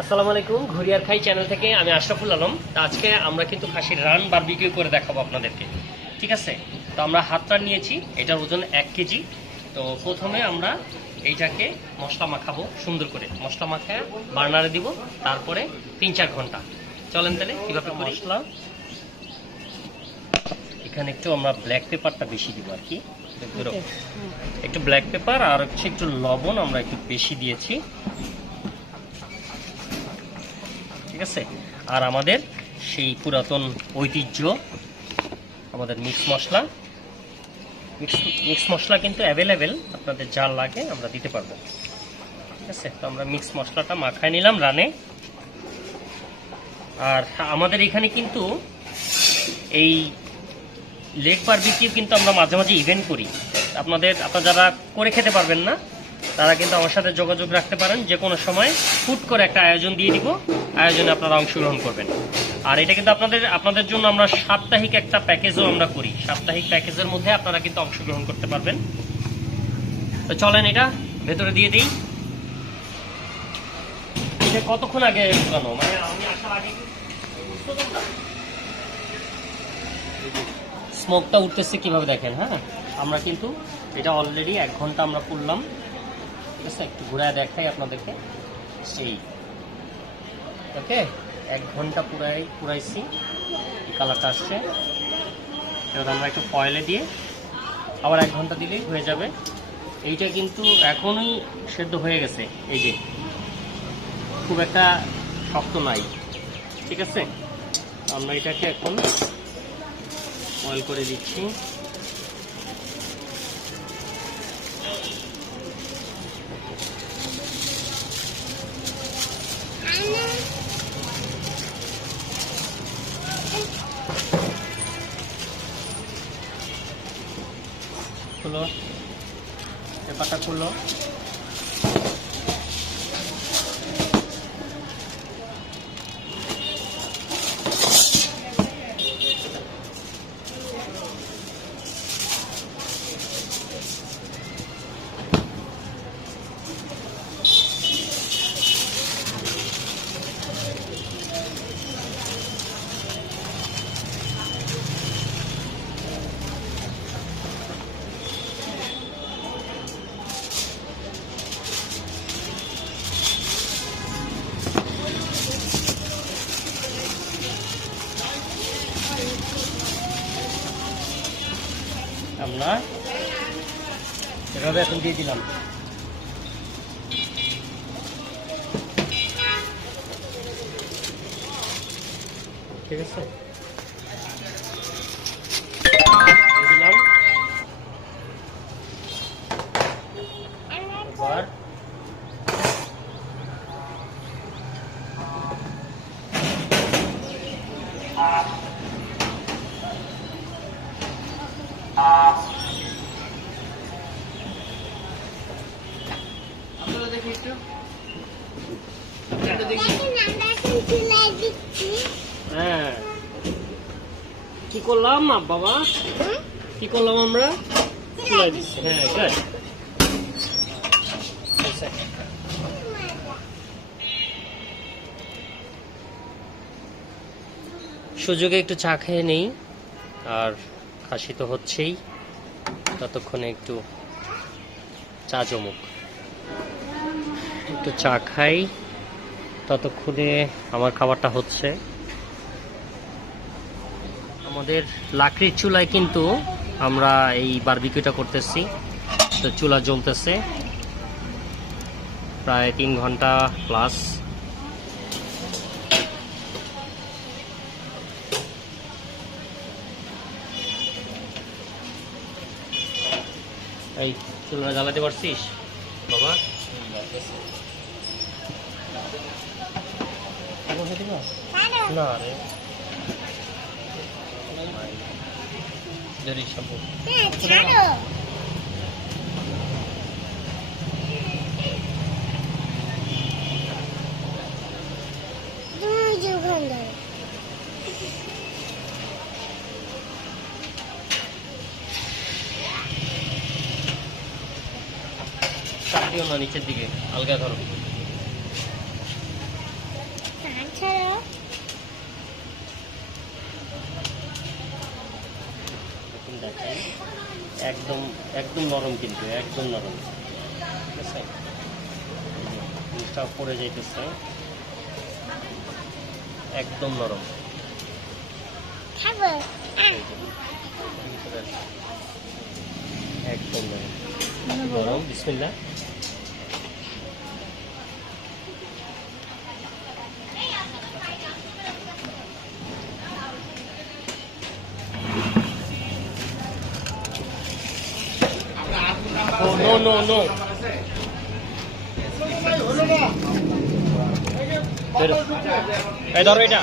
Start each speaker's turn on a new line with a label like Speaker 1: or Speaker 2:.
Speaker 1: আসসালামু আলাইকুম ঘুরিয়ার খাই চ্যানেল থেকে আমি আশরাফুল আলম। আজকে আমরা কিন্তু খাসির রান বারবিকিউ করে দেখাবো আপনাদেরকে ঠিক আছে? তো আমরা হাত রান নিয়েছি এটার ওজন এক কেজি। তো প্রথমে আমরা এইটাকে মশলা মাখাবো সুন্দর করে। মশলা মাখায় বার্নারে দিব তারপরে তিন চার ঘণ্টা। চলেন তাহলে কীভাবে মশলা। এখানে একটু আমরা ব্ল্যাক পেপারটা বেশি দিব আর কি। একটু ব্ল্যাক পেপার আর হচ্ছে একটু লবণ আমরা একটু বেশি দিয়েছি। ঠিক আছে? আর আমাদের সেই পুরাতন ঐতিহ্য, আমাদের মিক্স মশলা। মিক্স মশলা কিন্তু অ্যাভেলেবেল আপনাদের যা লাগে আমরা দিতে পারব। ঠিক আছে? তো আমরা মিক্স মশলাটা মাখায় নিলাম রানে। আর আমাদের এখানে কিন্তু এই লেগ বারবিকিউ কিন্তু আমরা মাঝে মাঝে ইভেন্ট করি। আপনাদের, আপনারা যারা করে খেতে পারবেন না তারা কিন্তু আমার সাথে যোগাযোগ রাখতে পারেন। যে কোনো সময় ফুট করে একটা আয়োজন দিয়ে দিব। আয়োজনে আপনারা অংশগ্রহণ করবেন। আর এটা কিন্তু আপনাদের আপনাদের জন্য আমরা সাপ্তাহিক একটা প্যাকেজও আমরা করি। সাপ্তাহিক প্যাকেজের মধ্যে আপনারা কিন্তু অংশগ্রহণ করতে পারবেন। তো চলেন এটা ভেতরে দিয়ে দিই। এটা কতক্ষণ আগে ঢুকানো? মানে আমি আসার আগে? স্মোকটা উঠতেছে কীভাবে দেখেন হ্যাঁ? আমরা কিন্তু এটা অলরেডি এক ঘণ্টা আমরা পুড়লাম ঠিক আছে একটু ঘুরায় দেখাই আপনাদেরকে। সেই। ওকে? এক ঘণ্টা পুরাই পুরাইছি। এই কালারটা আসছে। এবার আমরা একটু ফয়েলে দিয়ে আবার এক ঘণ্টা দিলেই হয়ে যাবে। এইটা কিন্তু এখনই সেদ্ধ হয়ে গেছে। এই যে। খুব একটা শক্ত নাই। ঠিক আছে? আমরা এটাকে এখন অয়েল করে দিচ্ছি। খুলো। পেপারটা খুলো। আমরা এভাবে এখন দিয়ে দিলাম। ঠিক আছে? দিলাম। এবার আপনারা দেখি একটু এটা দেখি হ্যাঁ কি করলাম বাবা? কি করলাম আমরা? চুলাই দিচ্ছি হ্যাঁ। সুযোগে একটু চা খেয়ে নেই আর খাসি তো হচ্ছেই। ততক্ষণে একটু চা জমুক। একটু চা খাই ততক্ষণে আমার খাবারটা হচ্ছে। আমাদের লাকড়ির চুলায় কিন্তু আমরা এই বারবিকিউটা করতেছি। তো চুলা জ্বলতেছে। প্রায় তিন ঘণ্টা প্লাস এই চুলা জ্বালাতে পারছিস? বাবা? না রে। চাপ দিও নিচের দিকে। আলগা ধরো। একদম একদম নরম কিন্তু একদম নরম। ঠিক আছে? জিনিসটা পড়ে যাইতেছে। একদম নরম। একদম নরম। নরম। বিসমিল্লা No, no, no. বেরো। এই ধরো এটা